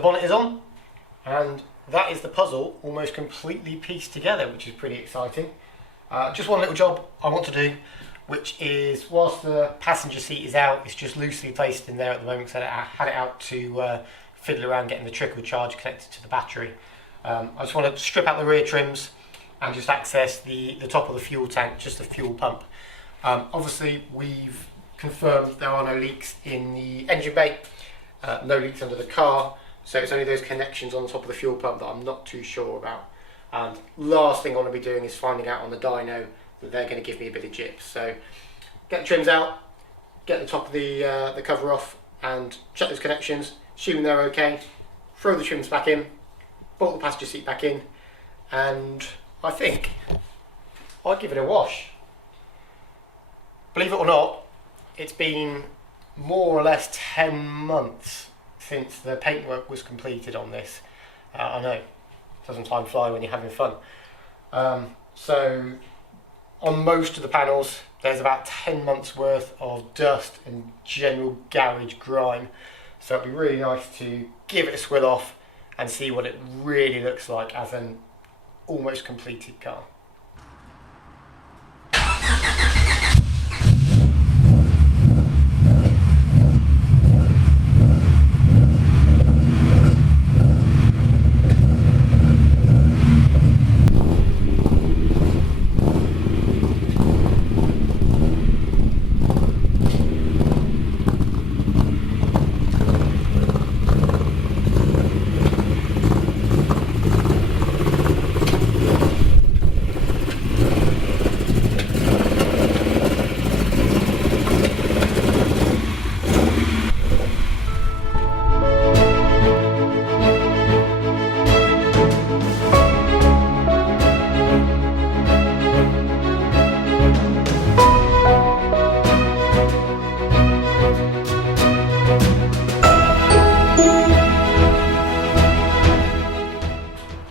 the bonnet is on, and that is the puzzle almost completely pieced together, which is pretty exciting. Just one little job I want to do, which is, whilst the passenger seat is out, it's just loosely placed in there at the moment because I had it out to fiddle around getting the trickle charge connected to the battery. I just want to strip out the rear trims and just access the top of the fuel tank, just the fuel pump. Obviously we've confirmed there are no leaks in the engine bay, no leaks under the car, so it's only those connections on the top of the fuel pump that I'm not too sure about. And last thing I want to be doing is finding out on the dyno that they're going to give me a bit of gyps. So get the trims out, get the top of the cover off and check those connections, assuming they're okay, throw the trims back in, bolt the passenger seat back in, and I think I'd give it a wash. Believe it or not, it's been more or less 10 months since the paintwork was completed on this. I know, doesn't time fly when you're having fun. So on most of the panels there's about 10 months worth of dust and general garage grime, so it'd be really nice to give it a swill off and see what it really looks like as an almost completed car.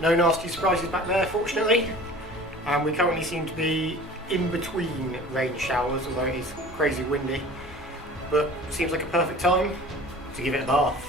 No nasty surprises back there, fortunately, and we currently seem to be in between rain showers, although it is crazy windy, but it seems like a perfect time to give it a bath.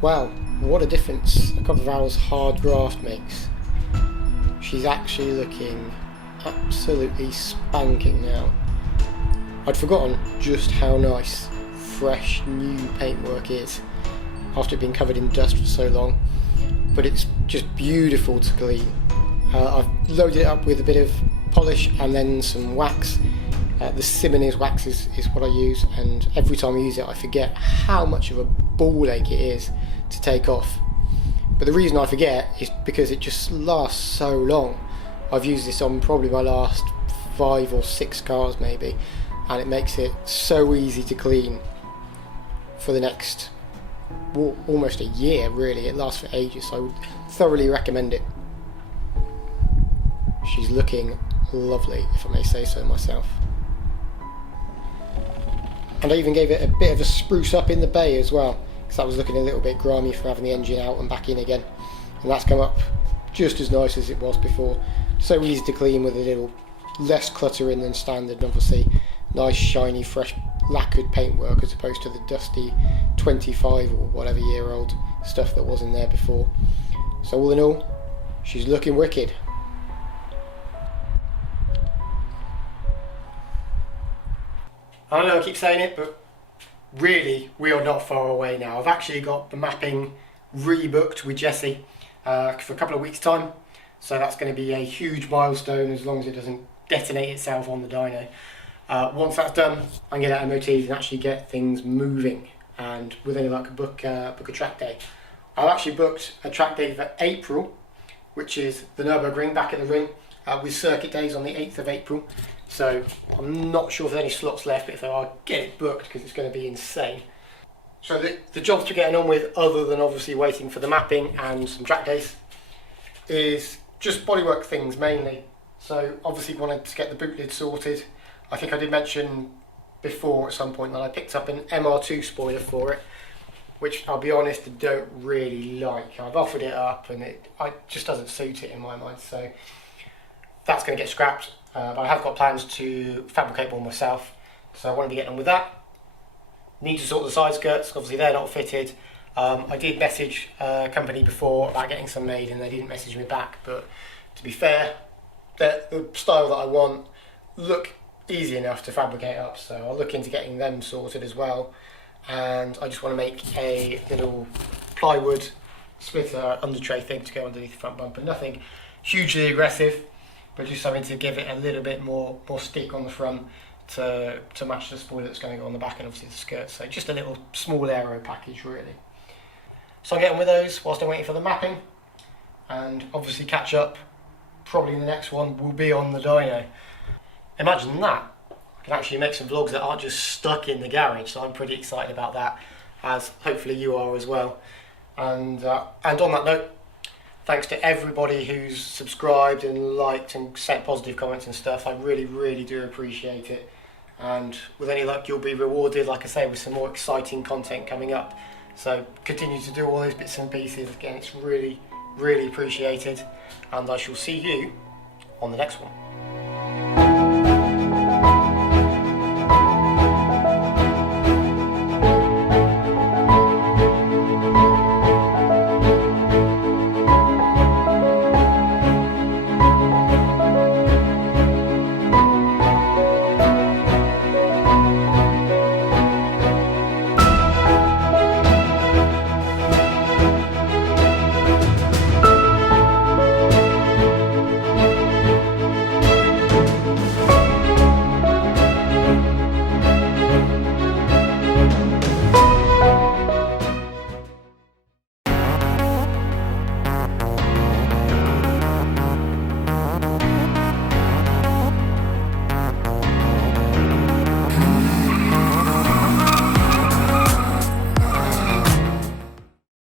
Wow, what a difference a couple of hours hard graft makes. She's actually looking absolutely spanking now. I'd forgotten just how nice, fresh, new paintwork is after it being covered in dust for so long, but it's just beautiful to clean. I've loaded it up with a bit of polish and then some wax. The Simonese wax is what I use, and every time I use it I forget how much of a ball ache it is to take off. But the reason I forget is because it just lasts so long. I've used this on probably my last 5 or 6 cars maybe, and it makes it so easy to clean for the next, well, almost a year really. It lasts for ages, so I would thoroughly recommend it. She's looking lovely, if I may say so myself. And I even gave it a bit of a spruce up in the bay as well, because that was looking a little bit grimy from having the engine out and back in again, and that's come up just as nice as it was before. So easy to clean with a little less clutter in than standard, and obviously nice shiny fresh lacquered paintwork as opposed to the dusty 25 or whatever year old stuff that was in there before. So all in all, she's looking wicked. I know I keep saying it, but really we are not far away now. I've actually got the mapping rebooked with Jessie for a couple of weeks time, so that's going to be a huge milestone as long as it doesn't detonate itself on the dyno. Once that's done, I can get out MOTs and actually get things moving, and with any luck book a track day. I've actually booked a track day for April, which is the Nürburgring back at the ring, with circuit days on the 8th of April. So I'm not sure if there's any slots left, but if there are, get it booked because it's going to be insane. So the jobs we're getting on with, other than obviously waiting for the mapping and some track days, is just bodywork things mainly. So obviously wanted to get the boot lid sorted. I think I did mention before at some point that I picked up an MR2 spoiler for it, which I'll be honest, I don't really like. I've offered it up and it just doesn't suit it in my mind, so that's going to get scrapped. But I have got plans to fabricate one myself, so I want to be getting on with that. Need to sort the side skirts, obviously they're not fitted. I did message a company before about getting some made and they didn't message me back, but to be fair, the style that I want look easy enough to fabricate up, so I'll look into getting them sorted as well. And I just want to make a little plywood splitter under tray thing to go underneath the front bumper. Nothing hugely aggressive, but just something to give it a little bit more stick on the front to match the spoiler that's going to go on the back and obviously the skirt. So just a little small aero package really. So I'm getting with those whilst I'm waiting for the mapping, and obviously catch up. Probably the next one will be on the dyno. Imagine that. I can actually make some vlogs that aren't just stuck in the garage, so I'm pretty excited about that, as hopefully you are as well. And on that note, thanks to everybody who's subscribed and liked and sent positive comments and stuff. I really, really do appreciate it. And with any luck, you'll be rewarded, like I say, with some more exciting content coming up. So continue to do all those bits and pieces. Again, it's really, really appreciated. And I shall see you on the next one.